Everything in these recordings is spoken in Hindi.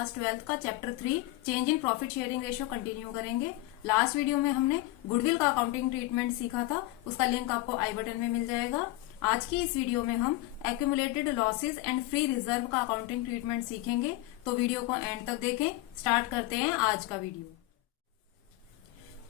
क्लास 12th का chapter 3 change in profit sharing ratio continue करेंगे। लास्ट वीडियो में हमने गुडविल का अकाउंटिंग ट्रीटमेंट सीखा था, उसका लिंक आपको आई बटन में मिल जाएगा। आज की इस वीडियो में हम accumulated losses and free reserve का अकाउंटिंग ट्रीटमेंट सीखेंगे, तो वीडियो को एंड तक देखें। स्टार्ट करते हैं आज का वीडियो।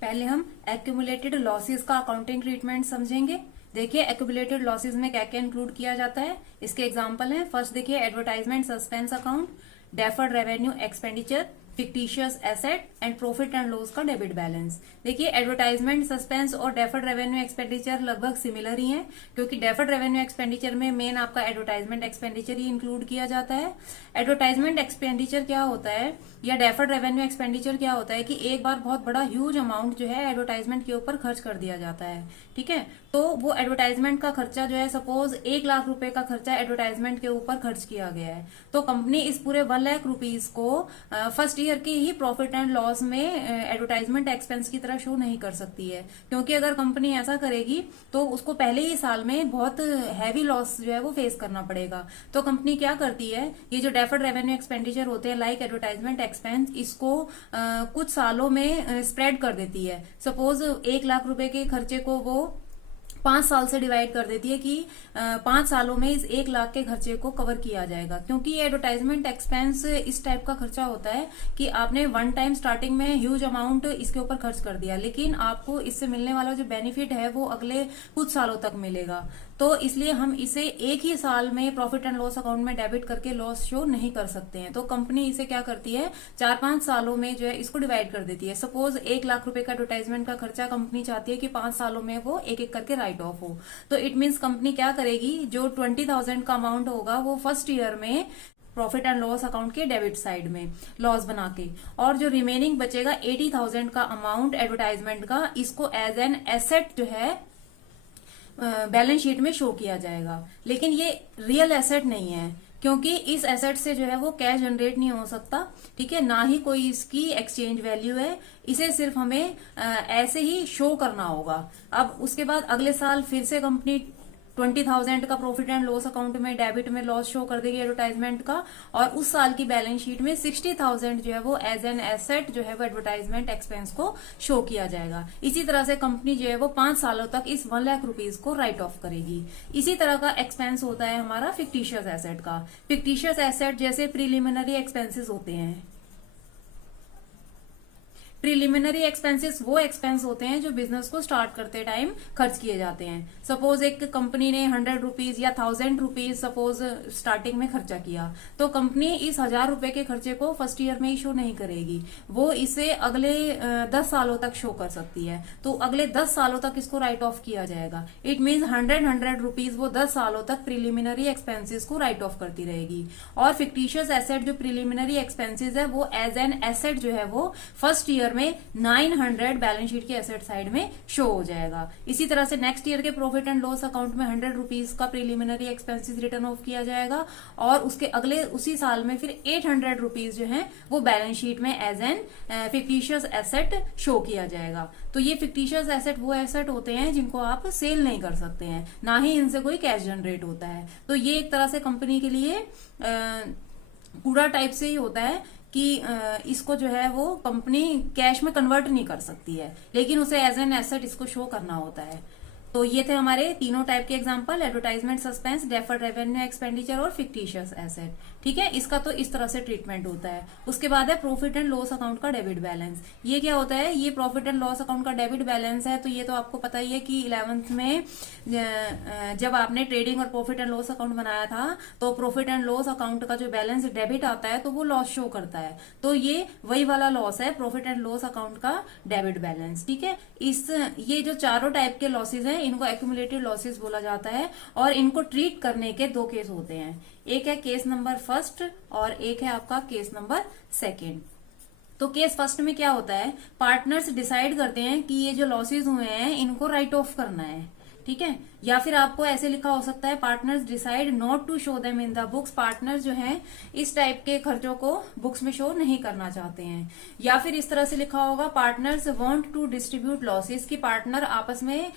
पहले हम एक्यूमुलेटेड लॉसेस का अकाउंटिंग ट्रीटमेंट समझेंगे। देखिए एक्यूमुलेटेड लॉसेस में क्या क्या इंक्लूड किया जाता है, इसके एग्जांपल हैं। फर्स्ट देखिए advertisement suspense account, deferred revenue expenditure, fictitious asset and profit and loss का डेबिट बैलेंस। देखिए एडवर्टाइजमेंट सस्पेंस और डेफर्ड रेवेन्यू एक्सपेंडिचर लगभग सिमिलर ही हैं, क्योंकि डेफर्ड रेवेन्यू एक्सपेंडिचर में मेन आपका एडवर्टाइजमेंट एक्सपेंडिचर ही इंक्लूड किया जाता है। एडवर्टाइजमेंट एक्सपेंडिचर क्या होता है या डेफर्ड रेवेन्यू एक्सपेंडिचर क्या होता है कि एक बार बहुत बड़ा ह्यूज अमाउंट जो है एडवर्टाइजमेंट के ऊपर खर्च कर दिया जाता है, ठीक है। तो वो एडवर्टाइजमेंट का खर्चा जो है, सपोज 1 लाख रुपए का खर्चा एडवर्टाइजमेंट के ऊपर खर्च किया गया है, तो कंपनी इस पूरे 1 लाख रुपीज को फर्स्ट ईयर की ही प्रॉफिट एंड लॉस में एडवर्टाइजमेंट एक्सपेंस की तरह शो नहीं कर सकती है, क्योंकि अगर कंपनी ऐसा करेगी तो उसको पहले ही साल में बहुत हैवी लॉस जो है वो फेस करना पड़ेगा। तो कंपनी क्या करती है, ये जो डेफर्ड रेवेन्यू एक्सपेंडिचर होते हैं लाइक एडवर्टाइजमेंट एक्सपेंस, इसको कुछ सालों में स्प्रेड कर देती है। सपोज 1 लाख रुपए के खर्चे को वो 5 साल से डिवाइड कर देती है कि 5 सालों में इस 1 लाख के खर्चे को कवर किया जाएगा। क्योंकि ये एडवर्टाइजमेंट एक्सपेंस इस टाइप का खर्चा होता है कि आपने वन टाइम स्टार्टिंग में ह्यूज अमाउंट इसके ऊपर खर्च कर दिया, लेकिन आपको इससे मिलने वाला जो बेनिफिट है वो अगले कुछ सालों तक मिलेगा। तो इसलिए हम इसे एक ही साल में प्रॉफिट एंड लॉस अकाउंट में डेबिट करके लॉस शो नहीं कर सकते हैं। तो कंपनी इसे क्या करती है, 4-5 सालों में जो है इसको डिवाइड कर देती है। सपोज 1 लाख रुपए का एडवर्टाइजमेंट का खर्चा कंपनी चाहती है कि 5 सालों में वो एक एक करके राइट ऑफ हो। तो इट मीन्स कंपनी क्या करेगी, जो 20,000 का अमाउंट होगा वो फर्स्ट ईयर में प्रॉफिट एंड लॉस अकाउंट के डेबिट साइड में लॉस बना के, और जो रिमेनिंग बचेगा 80,000 का अमाउंट एडवर्टाइजमेंट का, इसको एज एन एसेट जो है बैलेंस शीट में शो किया जाएगा। लेकिन ये रियल एसेट नहीं है, क्योंकि इस एसेट से जो है वो कैश जनरेट नहीं हो सकता, ठीक है, ना ही कोई इसकी एक्सचेंज वैल्यू है। इसे सिर्फ हमें ऐसे ही शो करना होगा। अब उसके बाद अगले साल फिर से कंपनी 20,000 का प्रॉफिट एंड लॉस अकाउंट में डेबिट में लॉस शो कर देगी एडवर्टाइजमेंट का, और उस साल की बैलेंस शीट में 60,000 जो है वो एज एन एसेट जो है वो एडवर्टाइजमेंट एक्सपेंस को शो किया जाएगा। इसी तरह से कंपनी जो है वो 5 सालों तक इस 1 लाख रुपीज को राइट ऑफ करेगी। इसी तरह का एक्सपेंस होता है हमारा फिक्टिशियस एसेट का। फिक्टिशियस एसेट जैसे प्रीलिमिनरी एक्सपेंसेस होते हैं। प्रीलिमिनरी एक्सपेंसेस वो एक्सपेंस होते हैं जो बिजनेस को स्टार्ट करते टाइम खर्च किए जाते हैं। सपोज एक कंपनी ने 100 रुपीज या 1000 रुपीज सपोज स्टार्टिंग में खर्चा किया, तो कंपनी इस 1000 रुपए के खर्चे को फर्स्ट ईयर में ही शो नहीं करेगी, वो इसे अगले 10 सालों तक शो कर सकती है। तो अगले 10 सालों तक इसको राइट ऑफ किया जाएगा। इट मीन्स 100 रुपीज वो 10 सालों तक प्रीलिमिनरी एक्सपेंसेस को राइट ऑफ करती रहेगी। और फिक्टिशियस एसेट जो प्रीलिमिनरी एक्सपेंसेस है वो एज एन एसेट जो है वो फर्स्ट ईयर में 900 बैलेंस शीट के एसेट साइड में शो हो जाएगा। इसी तरह से नेक्स्ट ईयर के प्रॉफिट एंड लॉस अकाउंट में 100 रुपीज का प्रीलिमिनरी एक्सपेंसेस रिटर्न ऑफ किया जाएगा, और उसके अगले उसी साल में फिर 800 रुपीज जो है वो बैलेंस शीट में as an fictitious asset show किया जाएगा। तो ये फिक्टिशियस एसेट वो एसेट होते हैं जिनको आप सेल नहीं कर सकते हैं, ना ही इनसे कोई कैश जनरेट होता है। तो ये एक तरह से कंपनी के लिए पूरा टाइप से ही होता है कि इसको जो है वो कंपनी कैश में कन्वर्ट नहीं कर सकती है, लेकिन उसे एज एन एसेट इसको शो करना होता है। तो ये थे हमारे तीनों टाइप के example, advertisement suspense, deferred revenue expenditure और फिक्टिशियस एसेट, ठीक है। इसका तो इस तरह से ट्रीटमेंट होता है। उसके बाद है प्रॉफिट एंड लॉस अकाउंट का डेबिट बैलेंस। ये क्या होता है, ये प्रॉफिट एंड लॉस अकाउंट का डेबिट बैलेंस है। तो ये तो आपको पता ही है कि 11th में जब आपने ट्रेडिंग और प्रॉफिट एंड लॉस अकाउंट बनाया था, तो प्रॉफिट एंड लॉस अकाउंट का जो बैलेंस डेबिट आता है तो वो लॉस शो करता है। तो ये वही वाला लॉस है, प्रॉफिट एंड लॉस अकाउंट का डेबिट बैलेंस, ठीक है। ये जो चारों टाइप के लॉसेज हैं इनको एक्यूमुलेटेड लॉसेस बोला जाता है, और इनको ट्रीट करने के 2 केस होते हैं। एक है केस नंबर फर्स्ट और एक है आपका केस नंबर सेकेंड। तो केस फर्स्ट में क्या होता है, पार्टनर्स डिसाइड करते हैं कि ये जो लॉसेज हुए हैं इनको राइट ऑफ करना है, ठीक है। या फिर आपको ऐसे लिखा हो सकता है partners decide not to show them in the books, partners जो हैं इस टाइप के खर्चों को बुक्स में शो नहीं करना चाहते हैं। या फिर इस तरह से लिखा होगा partners want to distribute losses, की पार्टनर आपस में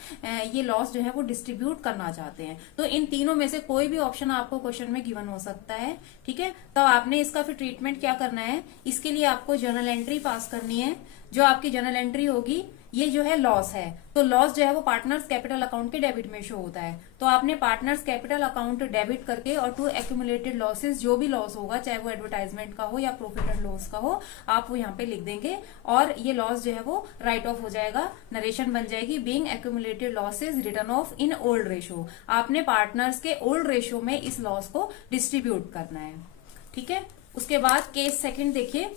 ये लॉस जो है वो डिस्ट्रीब्यूट करना चाहते हैं। तो इन तीनों में से कोई भी ऑप्शन आपको क्वेश्चन में गिवन हो सकता है, ठीक है। तो आपने इसका फिर ट्रीटमेंट क्या करना है, इसके लिए आपको जर्नल एंट्री पास करनी है। जो आपकी जर्नल एंट्री होगी, ये जो है लॉस है, तो लॉस जो है वो पार्टनर्स कैपिटल अकाउंट के डेबिट में शो होता है। तो आपने पार्टनर्स कैपिटल अकाउंट डेबिट करके और टू एक्यूमुलेटेड लॉसेस, जो भी लॉस होगा चाहे वो एडवर्टाइजमेंट का हो या प्रॉफिट एंड लॉस का हो, आप वो यहाँ पे लिख देंगे और ये लॉस जो है वो राइट ऑफ हो जाएगा। नरेशन बन जाएगी being accumulated losses return of in old ratio. आपने पार्टनर्स के ओल्ड रेशो में इस लॉस को डिस्ट्रीब्यूट करना है, ठीक है। उसके बाद केस सेकंड देखिए,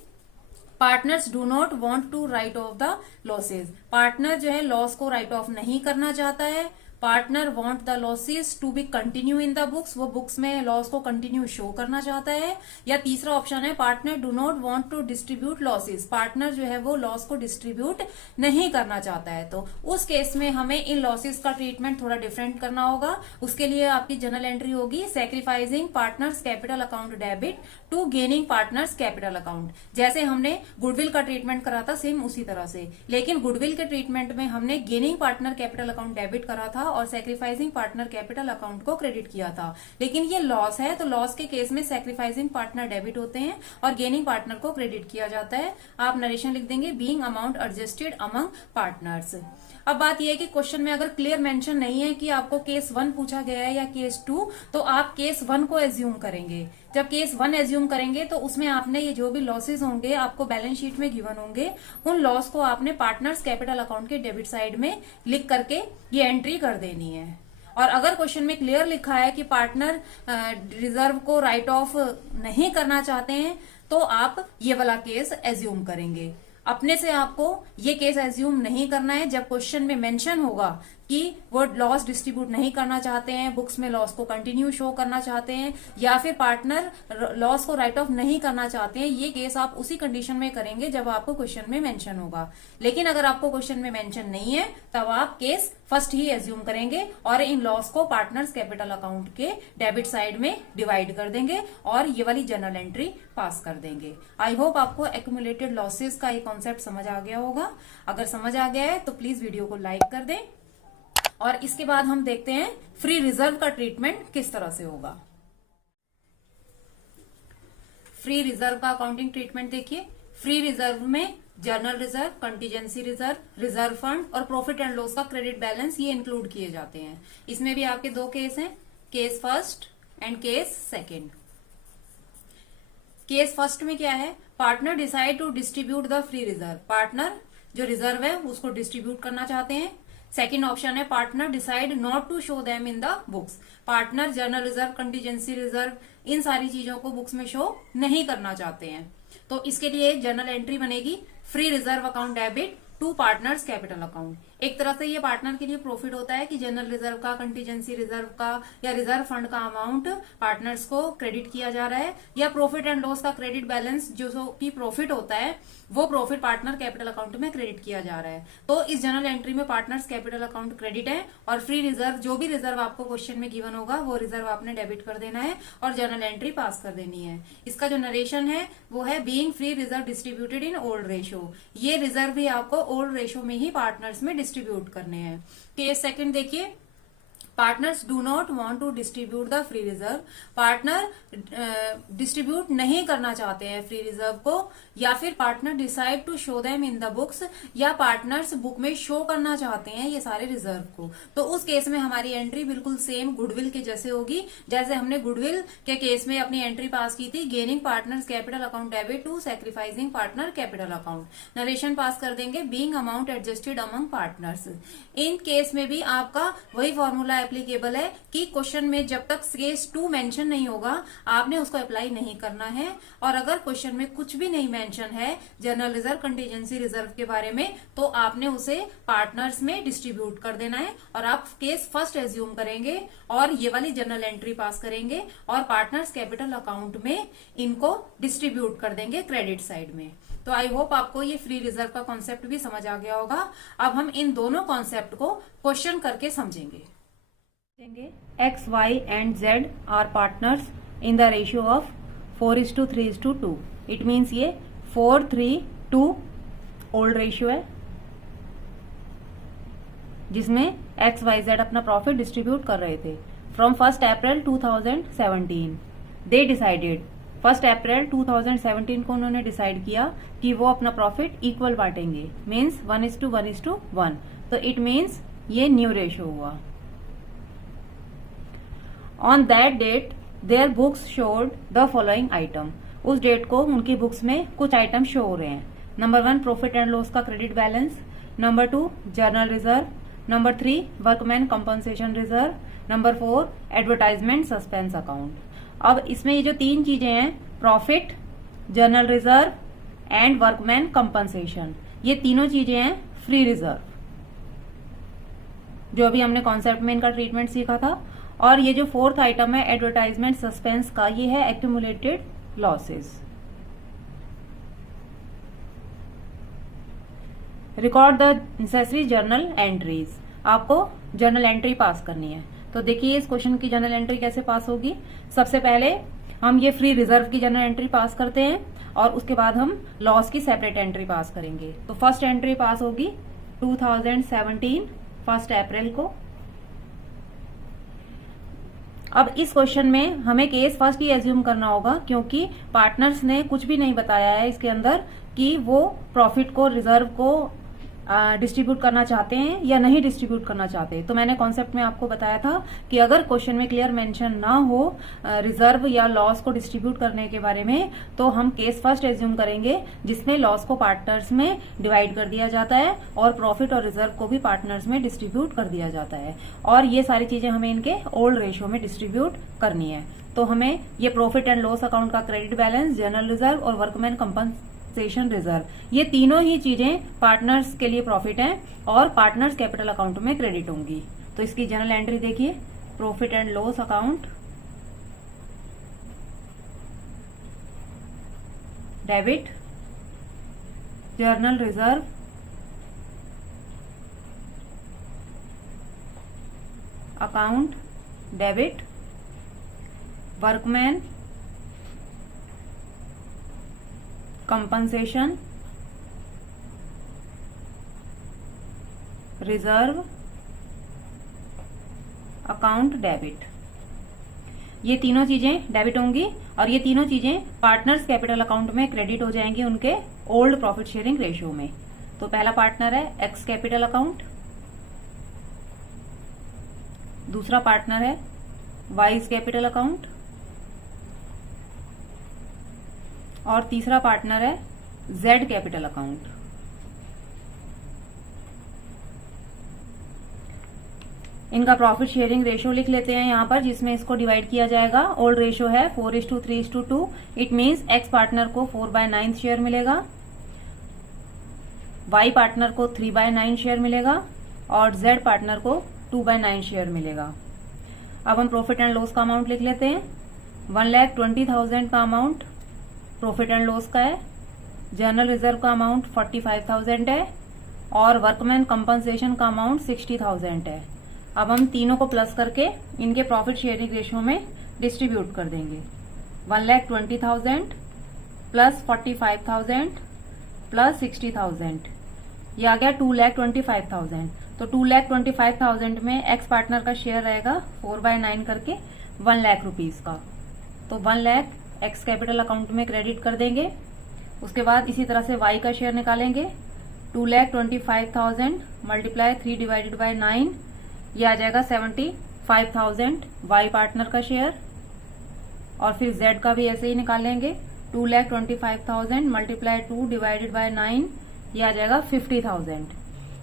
partners do not want to write off the losses. Partner जो है लॉस को राइट ऑफ नहीं करना चाहता है। Partner want the losses to be continue in the books, वो बुक्स में लॉस को कंटिन्यू शो करना चाहता है। या तीसरा ऑप्शन है partner do not want to distribute losses, partner जो है वो लॉस को डिस्ट्रीब्यूट नहीं करना चाहता है। तो उस केस में हमें इन लॉसेज का ट्रीटमेंट थोड़ा डिफरेंट करना होगा। उसके लिए आपकी जर्नल एंट्री होगी sacrificing partners capital account debit to gaining partners capital account. जैसे हमने गुडविल का ट्रीटमेंट करा था सेम उसी तरह से, लेकिन गुडविल के ट्रीटमेंट में हमने gaining partner capital account debit करा था और सैक्रिफाइसिंग पार्टनर कैपिटल अकाउंट को क्रेडिट किया था। लेकिन ये लॉस है, तो लॉस के केस में सैक्रिफाइसिंग पार्टनर डेबिट होते हैं और गेनिंग पार्टनर को क्रेडिट किया जाता है। आप नरेशन लिख देंगे being amount adjusted among partners. अब बात यह है कि क्वेश्चन में अगर क्लियर मेंशन नहीं है कि आपको केस 1 पूछा गया है या केस 2, तो आप केस 1 को एज्यूम करेंगे। जब केस 1 एज्यूम करेंगे तो उसमें आपने ये जो भी लॉसेस होंगे आपको बैलेंस शीट में गिवन होंगे, उन लॉस को आपने पार्टनर्स कैपिटल अकाउंट के डेबिट साइड में लिख करके ये एंट्री कर देनी है। और अगर क्वेश्चन में क्लियर लिखा है कि पार्टनर रिजर्व को राइट ऑफ नहीं करना चाहते हैं, तो आप ये वाला केस एज्यूम करेंगे। अपने से आपको ये केस एज्यूम नहीं करना है। जब क्वेश्चन में मेंशन होगा कि वो लॉस डिस्ट्रीब्यूट नहीं करना चाहते हैं, बुक्स में लॉस को कंटिन्यू शो करना चाहते हैं, या फिर पार्टनर लॉस को राइट ऑफ नहीं करना चाहते हैं, ये केस आप उसी कंडीशन में करेंगे जब आपको क्वेश्चन में मेंशन होगा। लेकिन अगर आपको क्वेश्चन में मेंशन नहीं है, तब आप केस फर्स्ट ही एज्यूम करेंगे और इन लॉस को पार्टनर्स कैपिटल अकाउंट के डेबिट साइड में डिवाइड कर देंगे और ये वाली जर्नल एंट्री पास कर देंगे। आई होप आपको एक्यूमुलेटेड लॉसेस का ये कॉन्सेप्ट समझ आ गया होगा। अगर समझ आ गया है तो प्लीज वीडियो को लाइक कर दें। और इसके बाद हम देखते हैं फ्री रिजर्व का ट्रीटमेंट किस तरह से होगा। फ्री रिजर्व का अकाउंटिंग ट्रीटमेंट देखिए। फ्री रिजर्व में journal reserve, contingency reserve, reserve fund और प्रॉफिट एंड लॉस का क्रेडिट बैलेंस ये इंक्लूड किए जाते हैं। इसमें भी आपके 2 केस हैं, case first and case second. Case first में क्या है, partner decide to distribute the free reserve, partner जो रिजर्व है उसको डिस्ट्रीब्यूट करना चाहते हैं। सेकेंड ऑप्शन है partner decide not to show them in the books, partner journal reserve, contingency reserve in सारी चीजों को बुक्स में शो नहीं करना चाहते हैं। तो इसके लिए जर्नल एंट्री बनेगी free reserve account debit to partners capital account. एक तरह से ये पार्टनर के लिए प्रॉफिट होता है कि जनरल रिजर्व का, कंटीजेंसी रिजर्व का या रिजर्व फंड का अमाउंट पार्टनर्स को क्रेडिट किया जा रहा है, या प्रॉफिट एंड लॉस का क्रेडिट बैलेंस जो की प्रॉफिट होता है वो प्रॉफिट पार्टनर कैपिटल अकाउंट में क्रेडिट किया जा रहा है। तो इस जनरल एंट्री में पार्टनर्स कैपिटल अकाउंट क्रेडिट है और फ्री रिजर्व जो भी रिजर्व आपको क्वेश्चन में गिवन होगा वो रिजर्व आपने डेबिट कर देना है और जनरल एंट्री पास कर देनी है। इसका जो नरेशन है वो है being free reserve distributed in old ratio, ये रिजर्व भी आपको ओल्ड रेशो में ही पार्टनर्स में डिस्ट्रीब्यूट करने हैं। केस सेकंड देखिए, partners do not want to distribute the free reserve, partner distribute नहीं करना चाहते हैं फ्री रिजर्व को, या फिर partner decide to show them in the books, या पार्टनर्स बुक में शो करना चाहते हैं ये सारे रिजर्व को। तो उस केस में हमारी एंट्री बिल्कुल सेम गुडविल के जैसे होगी, जैसे हमने गुडविल के केस में अपनी एंट्री पास की थी, gaining partners capital account debit to sacrificing partner capital account. Narration pass कर देंगे being amount adjusted among partners. In case में भी आपका वही फॉर्मूला एप्लीकेबल है कि क्वेश्चन में जब तक केस 2 मेंशन नहीं होगा आपने उसको अप्लाई नहीं करना है, और अगर क्वेश्चन में कुछ भी नहीं मेंशन है जनरल रिजर्व, कंटीजेंसी रिजर्व के बारे में, तो आपने उसे पार्टनर्स में डिस्ट्रीब्यूट कर देना है और आप केस फर्स्ट एज्यूम करेंगे और ये वाली जनरल एंट्री पास करेंगे और पार्टनर्स कैपिटल अकाउंट में इनको डिस्ट्रीब्यूट कर देंगे क्रेडिट साइड में। तो आई होप आपको ये फ्री रिजर्व का कॉन्सेप्ट भी समझ आ गया होगा। अब हम इन दोनों कॉन्सेप्ट को क्वेश्चन करके समझेंगे। देंगे X Y and Z are partners in the ratio of 4:3:2। It means ये 4:3:2 ओल्ड रेशियो है, जिसमें एक्स वाई जेड अपना प्रॉफिट डिस्ट्रीब्यूट कर रहे थे। फ्रॉम 1 अप्रैल 2017 दे डिसाइडेड, 1 अप्रैल 2017 को उन्होंने डिसाइड किया कि वो अपना प्रॉफिट इक्वल बांटेंगे, मीन्स 1:1:1। तो इट मीन्स ये न्यू रेशियो हुआ। On that date their books showed the following item. उस डेट को उनकी बुक्स में कुछ आइटम शो हो रहे हैं। नंबर 1 प्रॉफिट एंड लॉस का credit balance, number 2 journal reserve, number 3 workman compensation reserve, number 4 advertisement suspense account. अब इसमें ये जो 3 चीजें हैं, profit, journal reserve and workman compensation, ये तीनों चीजें हैं फ्री रिजर्व, जो अभी हमने कॉन्सेप्ट में इनका ट्रीटमेंट सीखा था। और ये जो 4th आइटम है एडवर्टाइजमेंट सस्पेंस का, ये है accumulated losses. Record the necessary journal entries. आपको जर्नल एंट्री पास करनी है। तो देखिए इस क्वेश्चन की जर्नल एंट्री कैसे पास होगी। सबसे पहले हम ये फ्री रिजर्व की जर्नल एंट्री पास करते हैं और उसके बाद हम लॉस की सेपरेट एंट्री पास करेंगे। तो फर्स्ट एंट्री पास होगी 2017 1 अप्रैल को। अब इस क्वेश्चन में हमें केस फर्स्ट ही एज्यूम करना होगा, क्योंकि पार्टनर्स ने कुछ भी नहीं बताया है इसके अंदर कि वो प्रॉफिट को, रिजर्व को डिस्ट्रीब्यूट करना चाहते हैं या नहीं डिस्ट्रीब्यूट करना चाहते। तो मैंने कॉन्सेप्ट में आपको बताया था कि अगर क्वेश्चन में क्लियर मेंशन ना हो रिजर्व या लॉस को डिस्ट्रीब्यूट करने के बारे में, तो हम केस फर्स्ट एज्यूम करेंगे, जिसमें लॉस को पार्टनर्स में डिवाइड कर दिया जाता है और प्रॉफिट और रिजर्व को भी पार्टनर्स में डिस्ट्रीब्यूट कर दिया जाता है। और ये सारी चीजें हमें इनके ओल्ड रेशियो में डिस्ट्रीब्यूट करनी है। तो हमें ये प्रॉफिट एंड लॉस अकाउंट का क्रेडिट बैलेंस, जर्नल रिजर्व और वर्कमैन कंपनसेशन रिजर्व, ये तीनों ही चीजें पार्टनर्स के लिए प्रॉफिट हैं और पार्टनर्स कैपिटल अकाउंट में क्रेडिट होंगी। तो इसकी जर्नल एंट्री देखिए, profit and loss account debit, journal reserve account debit, workman compensation reserve account debit. ये तीनों चीजें डेबिट होंगी और ये तीनों चीजें पार्टनर्स कैपिटल अकाउंट में क्रेडिट हो जाएंगी उनके ओल्ड प्रॉफिट शेयरिंग रेशियो में। तो पहला पार्टनर है एक्स कैपिटल अकाउंट, दूसरा पार्टनर है वाइज कैपिटल अकाउंट और तीसरा पार्टनर है जेड कैपिटल अकाउंट। इनका प्रॉफिट शेयरिंग रेशियो लिख लेते हैं यहाँ पर, जिसमें इसको डिवाइड किया जाएगा। ओल्ड रेशियो है 4:3:2। इट मीन्स एक्स पार्टनर को 4/9 शेयर मिलेगा, वाई पार्टनर को 3/9 शेयर मिलेगा और जेड पार्टनर को 2/9 शेयर मिलेगा। अब हम प्रॉफिट एंड लॉस का अमाउंट लिख लेते हैं। 1,20,000 का अमाउंट प्रॉफिट एंड लॉस का है, जर्नल रिजर्व का अमाउंट 45,000 है और वर्कमैन कंपनसेशन का अमाउंट 60,000 है। अब हम तीनों को प्लस करके इनके प्रॉफिट शेयरिंग रेशियो में डिस्ट्रीब्यूट कर देंगे। 1,20,000 प्लस 45,000 प्लस 60,000, ये आ गया 2,25,000। तो 2,25,000 में एक्स पार्टनर का शेयर रहेगा 4/9 करके 1 लाख रुपीज का। तो 1 लाख एक्स कैपिटल अकाउंट में क्रेडिट कर देंगे। उसके बाद इसी तरह से वाई का शेयर निकालेंगे। 2,25,000 मल्टीप्लाई 3/9, ये आ जाएगा 75,000 वाई पार्टनर का शेयर। और फिर जेड का भी ऐसे ही निकालेंगे। 2,25,000 मल्टीप्लाई 2/9, ये आ जाएगा 50,000।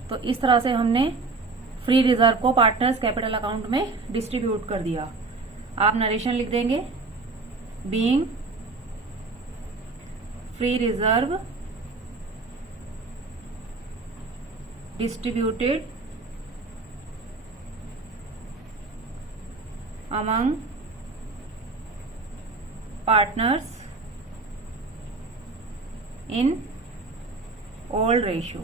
तो इस तरह से हमने फ्री रिजर्व को पार्टनर्स कैपिटल अकाउंट में डिस्ट्रीब्यूट कर दिया। आप नरेशन लिख देंगे, being free reserve distributed among partners in old ratio।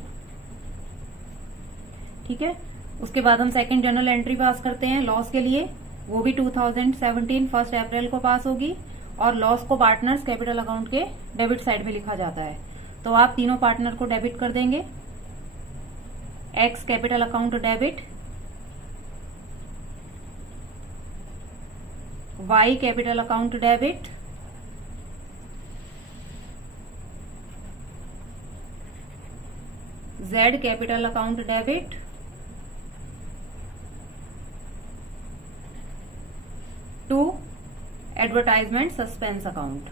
ठीक है, उसके बाद हम सेकंड जर्नल एंट्री पास करते हैं लॉस के लिए, वो भी 2017 1 अप्रैल को पास होगी, और लॉस को पार्टनर्स कैपिटल अकाउंट के डेबिट साइड में लिखा जाता है। तो आप तीनों पार्टनर को डेबिट कर देंगे। X capital account debit, Y capital account debit, Z capital account debit, to advertisement suspense account.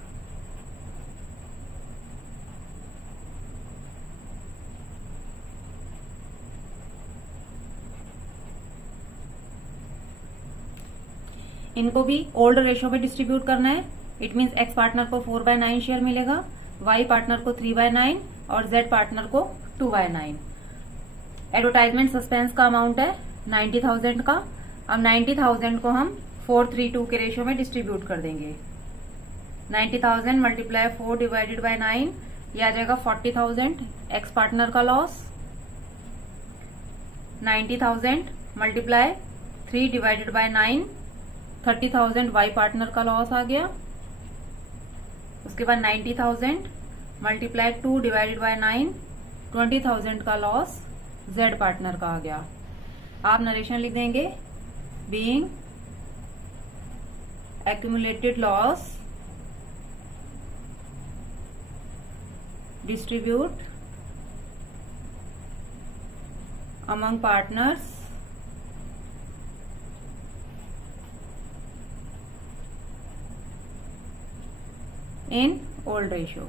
इनको भी ओल्ड रेशो में डिस्ट्रीब्यूट करना है। इट मीन्स एक्स पार्टनर को 4/9 शेयर मिलेगा, वाई पार्टनर को 3/9 और जेड पार्टनर को 2/9। एडवर्टाइजमेंट सस्पेंस का अमाउंट है 90,000 का। अब 90,000 को हम 4:3:2 के रेशो में डिस्ट्रीब्यूट कर देंगे। 90,000 मल्टीप्लाई 4 डिवाइडेड बाय 9, ये आ जाएगा 40,000 एक्स पार्टनर का loss. 90,000 multiply 3 divided by 9, 30,000 Y partner का लॉस आ गया। उसके बाद 90,000 मल्टीप्लाई 2 डिवाइडेड बाय 9, 20,000 का लॉस जेड पार्टनर का आ गया। आप नरेशन लिख देंगे, being accumulated loss distribute among partners in old ratio।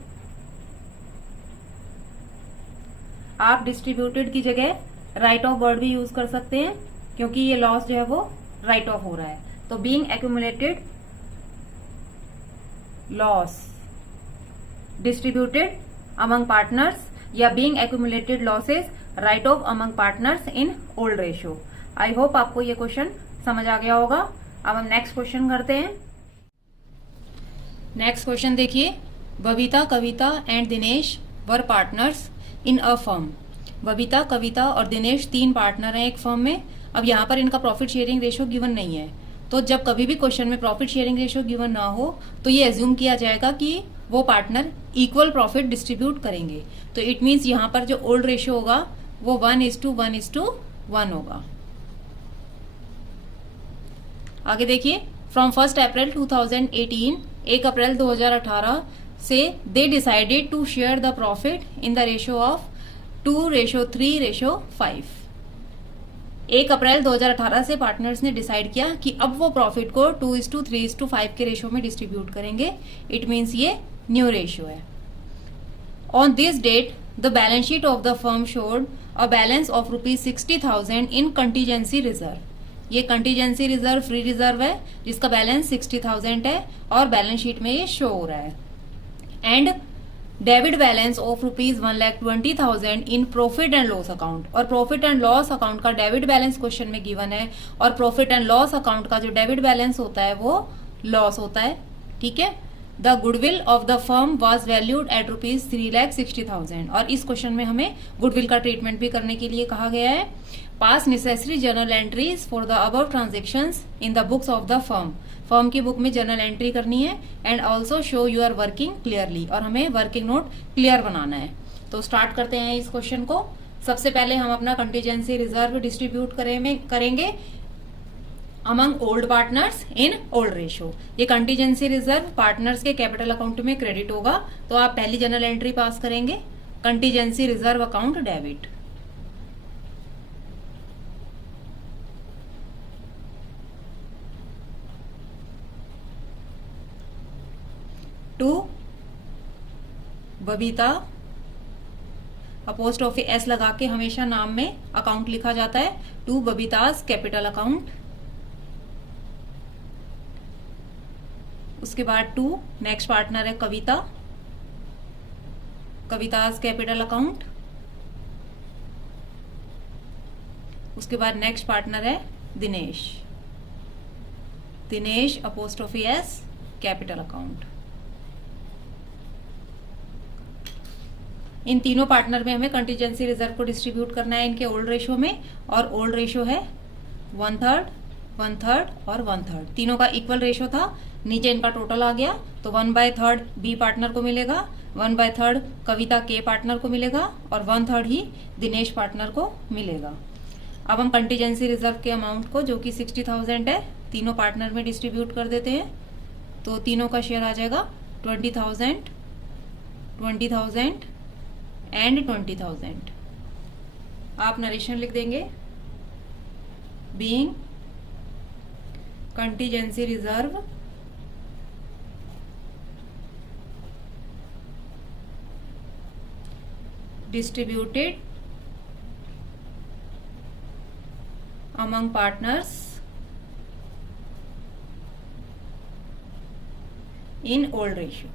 आप डिस्ट्रीब्यूटेड की जगह राइट ऑफ वर्ड भी यूज कर सकते हैं, क्योंकि ये लॉस जो है वो राइट ऑफ हो रहा है। तो being accumulated loss distributed among partners या being accumulated losses write off among partners in old ratio. I hope आपको ये क्वेश्चन समझ आ गया होगा। अब हम नेक्स्ट क्वेश्चन करते हैं। नेक्स्ट क्वेश्चन देखिए, Babita, Kavita and Dinesh were partners in a firm. Babita, Kavita और दिनेश 3 पार्टनर हैं एक फर्म में। अब यहाँ पर इनका प्रॉफिट शेयरिंग रेशियो गिवन नहीं है, तो जब कभी भी क्वेश्चन में प्रॉफिट शेयरिंग रेशियो गिवन ना हो तो ये एज्यूम किया जाएगा कि वो पार्टनर इक्वल प्रॉफिट डिस्ट्रीब्यूट करेंगे। तो इट मीन्स यहाँ पर जो ओल्ड रेशियो होगा वो 1:1:1 होगा। आगे देखिए, फ्रॉम 1 अप्रैल 2018, 1 अप्रैल 2018 से they decided to share the profit in the ratio of 2:3:5। 1 April 2018 से पार्टनर्स ने डिसाइड किया कि अब वो प्रॉफिट को 2:3:5 के रेशियो में डिस्ट्रीब्यूट करेंगे। इट मीन्स ये न्यू रेशियो है। On this date the balance sheet of the firm showed a balance of ₹60,000 in contingency reserve. ये कंटीजेंसी रिजर्व फ्री रिजर्व है जिसका बैलेंस 60,000 है और बैलेंस शीट में ये शो हो रहा है। And debit balance of ₹1,20,000 in profit and loss account. और प्रॉफिट एंड लॉस अकाउंट का डेबिट बैलेंस क्वेश्चन में गिवन है, और प्रॉफिट एंड लॉस अकाउंट का जो डेबिट बैलेंस होता है वो लॉस होता है। ठीक है। The goodwill of the firm was valued at ₹3,60,000। और इस क्वेश्चन में हमें गुडविल का ट्रीटमेंट भी करने के लिए कहा गया है। Pass necessary journal entries for the above transactions in the books of the firm. Firm की बुक में जर्नल एंट्री करनी है। And also show your working clearly. और हमें वर्किंग नोट क्लियर बनाना है। तो स्टार्ट करते हैं इस क्वेश्चन को। सबसे पहले हम अपना कंटीजेंसी रिजर्व डिस्ट्रीब्यूट करेंगे among old partners in old ratio. ये कंटीजेंसी रिजर्व पार्टनर्स के कैपिटल अकाउंट में क्रेडिट होगा। तो आप पहली जर्नल एंट्री पास करेंगे, contingency reserve account debit. To Babita, apostrophe S लगा के हमेशा नाम में अकाउंट लिखा जाता है। To Babita's capital account. उसके बाद टू नेक्स्ट पार्टनर है कविता, कविताज कैपिटल अकाउंट। उसके बाद नेक्स्ट पार्टनर है Dinesh, Dinesh apostrophe S capital account. इन तीनों पार्टनर में हमें कंटीजेंसी रिजर्व को डिस्ट्रीब्यूट करना है इनके ओल्ड रेशो में, और ओल्ड रेशो है 1/3, 1/3 और 1/3। तीनों का इक्वल रेशो था, नीचे इनका टोटल आ गया, तो 1/3 बी पार्टनर को मिलेगा, 1/3 कविता के पार्टनर को मिलेगा और 1/3 ही दिनेश पार्टनर को मिलेगा। अब हम कंटीजेंसी रिजर्व के अमाउंट को, जो कि 60,000 है, तीनों पार्टनर में डिस्ट्रीब्यूट कर देते हैं। तो तीनों का शेयर आ जाएगा 20,000, 20,000 एंड 20,000। आप नरेशन लिख देंगे, being contingency reserve distributed among partners in old ratio।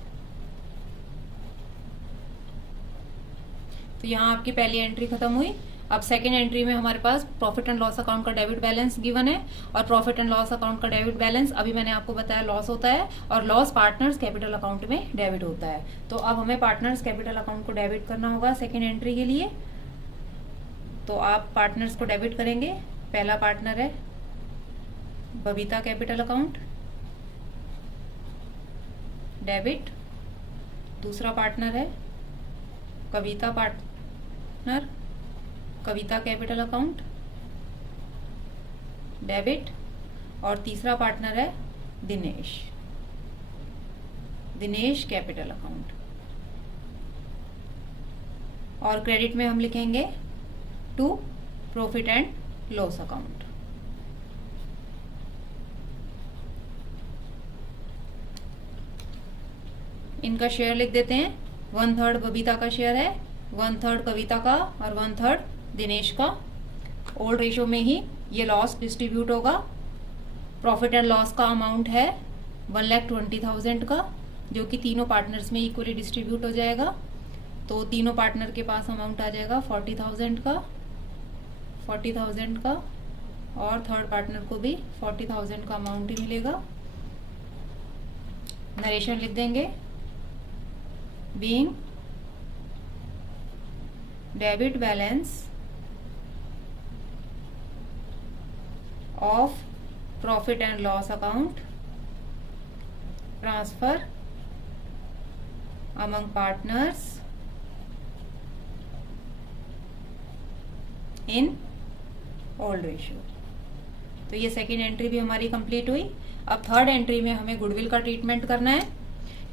तो यहाँ आपकी पहली एंट्री खत्म हुई। अब सेकेंड एंट्री में हमारे पास प्रॉफिट एंड लॉस अकाउंट का डेबिट बैलेंस गिवन है, और प्रॉफिट एंड लॉस अकाउंट का डेबिट बैलेंस अभी मैंने आपको बताया लॉस होता है, और लॉस पार्टनर्स कैपिटल अकाउंट में डेबिट होता है। तो अब हमें पार्टनर्स कैपिटल अकाउंट को डेबिट करना होगा सेकेंड एंट्री के लिए। तो आप पार्टनर्स को डेबिट करेंगे। पहला पार्टनर है बबीता कैपिटल अकाउंट, डेबिट। दूसरा पार्टनर है Kavita partner, Kavita capital account, debit. और तीसरा पार्टनर है दिनेश, दिनेश कैपिटल अकाउंट। और क्रेडिट में हम लिखेंगे to profit and loss account. इनका शेयर लिख देते हैं। 1/3 बबीता का शेयर है, 1/3 कविता का और 1/3 दिनेश का। ओल्ड रेशो में ही ये लॉस डिस्ट्रीब्यूट होगा। प्रॉफिट एंड लॉस का अमाउंट है 1,20,000 का, जो कि तीनों पार्टनर्स में इक्वली डिस्ट्रीब्यूट हो जाएगा। तो तीनों पार्टनर के पास अमाउंट आ जाएगा 40,000 का, 40,000 का, और थर्ड पार्टनर को भी 40,000 का अमाउंट ही मिलेगा। नरेशन लिख देंगे, being debit balance of profit and loss account transfer among partners in old ratio। तो ये सेकेंड एंट्री भी हमारी कंप्लीट हुई। अब थर्ड एंट्री में हमें गुडविल का ट्रीटमेंट करना है।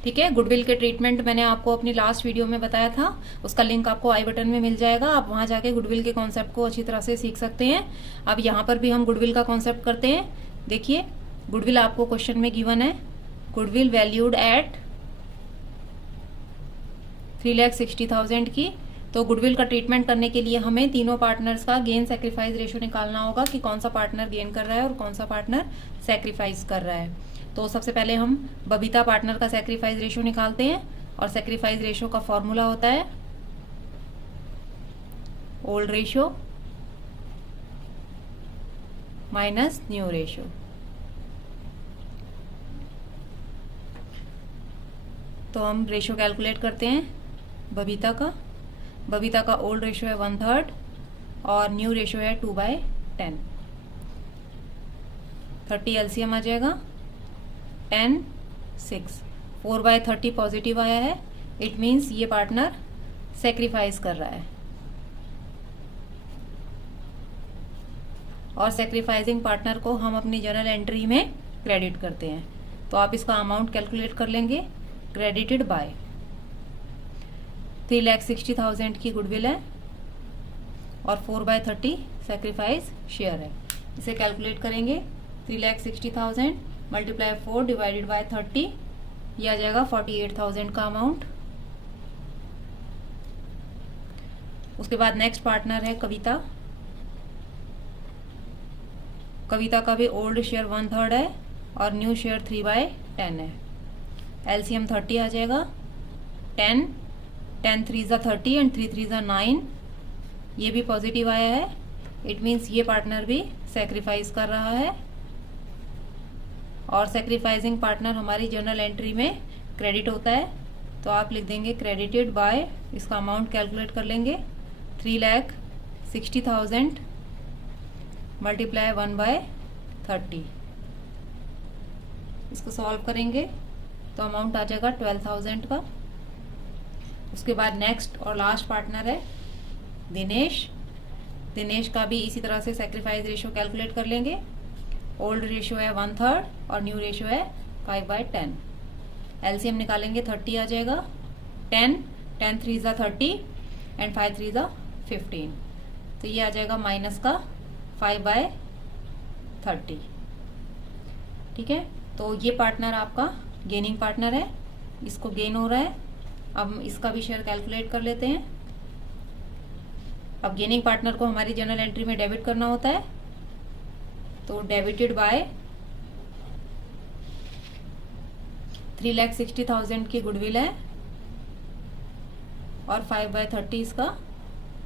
ठीक है, गुडविल के ट्रीटमेंट मैंने आपको अपनी लास्ट वीडियो में बताया था, उसका लिंक आपको आई बटन में मिल जाएगा। आप वहां जाके गुडविल के कॉन्सेप्ट को अच्छी तरह से सीख सकते हैं। अब यहाँ पर भी हम गुडविल का कॉन्सेप्ट करते हैं। देखिए, गुडविल आपको क्वेश्चन में गिवन है, गुडविल वैल्यूड एट 3,60,000 की। तो गुडविल का ट्रीटमेंट करने के लिए हमें तीनों पार्टनर्स का गेन सेक्रीफाइस रेशियो निकालना होगा कि कौन सा पार्टनर गेन कर रहा है और कौन सा पार्टनर सेक्रीफाइस कर रहा है। तो सबसे पहले हम बबीता पार्टनर का सेक्रीफाइस रेशियो निकालते हैं, और सेक्रीफाइस रेशियो का फॉर्मूला होता है old ratio minus new ratio. तो हम रेशियो कैलकुलेट करते हैं बबीता का। बबीता का ओल्ड रेशियो है 1/3 और न्यू रेशियो है 2/10। 30 एलसीएम आ जाएगा 10, 6। 4/30 पॉजिटिव आया है, इट मीन्स ये पार्टनर सेक्रीफाइस कर रहा है, और सेक्रीफाइसिंग पार्टनर को हम अपनी जर्नल एंट्री में क्रेडिट करते हैं। तो आप इसका अमाउंट कैलकुलेट कर लेंगे, क्रेडिटेड बाय 3,60,000 की गुडविल है और 4/30 सेक्रीफाइस शेयर है। इसे कैलकुलेट करेंगे, 3,60,000 मल्टीप्लाई 4 डिवाइडेड बाय 30, ये आ जाएगा 48,000 का अमाउंट। उसके बाद नेक्स्ट पार्टनर है कविता। कविता का भी ओल्ड शेयर 1/3 है और न्यू शेयर 3/10 है। एलसीएम 30 आ जाएगा, 10, 10 3 30 एंड 3 3 9। ये भी पॉजिटिव आया है, इट मीन्स ये पार्टनर भी सेक्रीफाइस कर रहा है, और सेक्रीफाइसिंग पार्टनर हमारी जर्नल एंट्री में क्रेडिट होता है। तो आप लिख देंगे क्रेडिटेड बाय, इसका अमाउंट कैलकुलेट कर लेंगे 3,60,000 मल्टीप्लाई 1/30। इसको सॉल्व करेंगे तो अमाउंट आ जाएगा 12,000 का। उसके बाद नेक्स्ट और लास्ट पार्टनर है दिनेश। दिनेश का भी इसी तरह से सेक्रीफाइस रेशियो कैलकुलेट कर लेंगे। ओल्ड रेशियो है 1/3 और न्यू रेशियो है 5/10। एलसीएम निकालेंगे 30 आ जाएगा। 10 3 is 30 एंड 5 3 is 15। तो ये आ जाएगा माइनस का 5/30। ठीक है, तो ये पार्टनर आपका गेनिंग पार्टनर है, इसको गेन हो रहा है। अब इसका भी शेयर कैलकुलेट कर लेते हैं। अब गेनिंग पार्टनर को हमारी जर्नल एंट्री में डेबिट करना होता है, तो डेबिटेड बाय 3,60,000 की गुडविल है और 5/30 इसका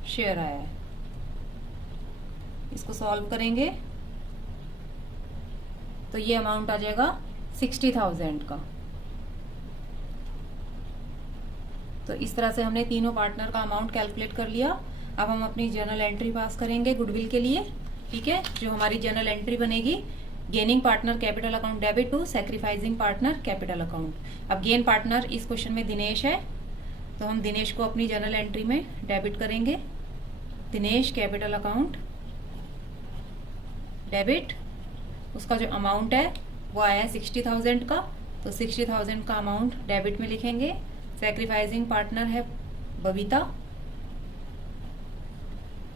शेयर आया है। इसको सॉल्व करेंगे तो ये अमाउंट आ जाएगा 60,000 का। तो इस तरह से हमने तीनों पार्टनर का अमाउंट कैलकुलेट कर लिया। अब हम अपनी जर्नल एंट्री पास करेंगे गुडविल के लिए। ठीक है, जो हमारी जर्नल एंट्री बनेगी, gaining partner capital account debit to sacrificing partner capital account. अब गेन पार्टनर इस क्वेश्चन में दिनेश है, तो हम दिनेश को अपनी जर्नल एंट्री में डेबिट करेंगे। दिनेश कैपिटल अकाउंट डेबिट, उसका जो अमाउंट है वो आया है 60,000 का, तो 60,000 का अमाउंट डेबिट में लिखेंगे। सैक्रिफाइसिंग पार्टनर है बबीता,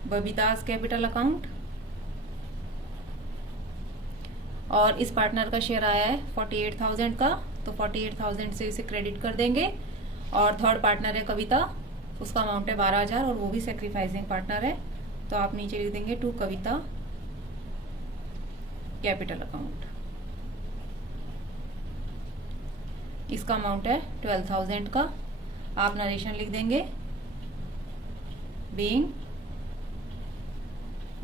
बबीताज कैपिटल अकाउंट, और इस पार्टनर का शेयर आया है 48,000 का, तो 48,000 से इसे क्रेडिट कर देंगे। और थर्ड पार्टनर है कविता, उसका अमाउंट है 12,000 और वो भी सैक्रिफाइसिंग पार्टनर है, तो आप नीचे लिख देंगे टू कविता कैपिटल अकाउंट। इसका अमाउंट है 12,000 का। आप नरेशन लिख देंगे being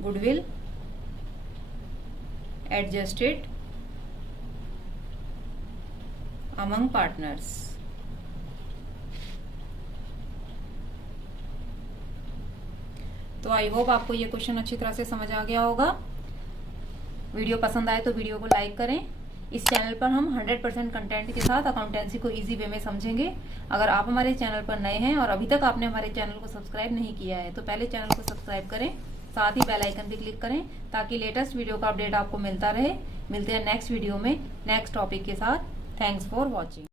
goodwill adjusted among partners. तो आई होप आपको ये क्वेश्चन अच्छी तरह से समझ आ गया होगा। वीडियो पसंद आए तो वीडियो को लाइक करें। इस चैनल पर हम 100% कंटेंट के साथ अकाउंटेंसी को इजी वे में समझेंगे। अगर आप हमारे चैनल पर नए हैं और अभी तक आपने हमारे चैनल को सब्सक्राइब नहीं किया है तो पहले चैनल को सब्सक्राइब करें, साथ ही बेल आइकन भी क्लिक करें ताकि लेटेस्ट वीडियो का अपडेट आपको मिलता रहे। मिलते हैं नेक्स्ट वीडियो में नेक्स्ट टॉपिक के साथ। Thanks for watching.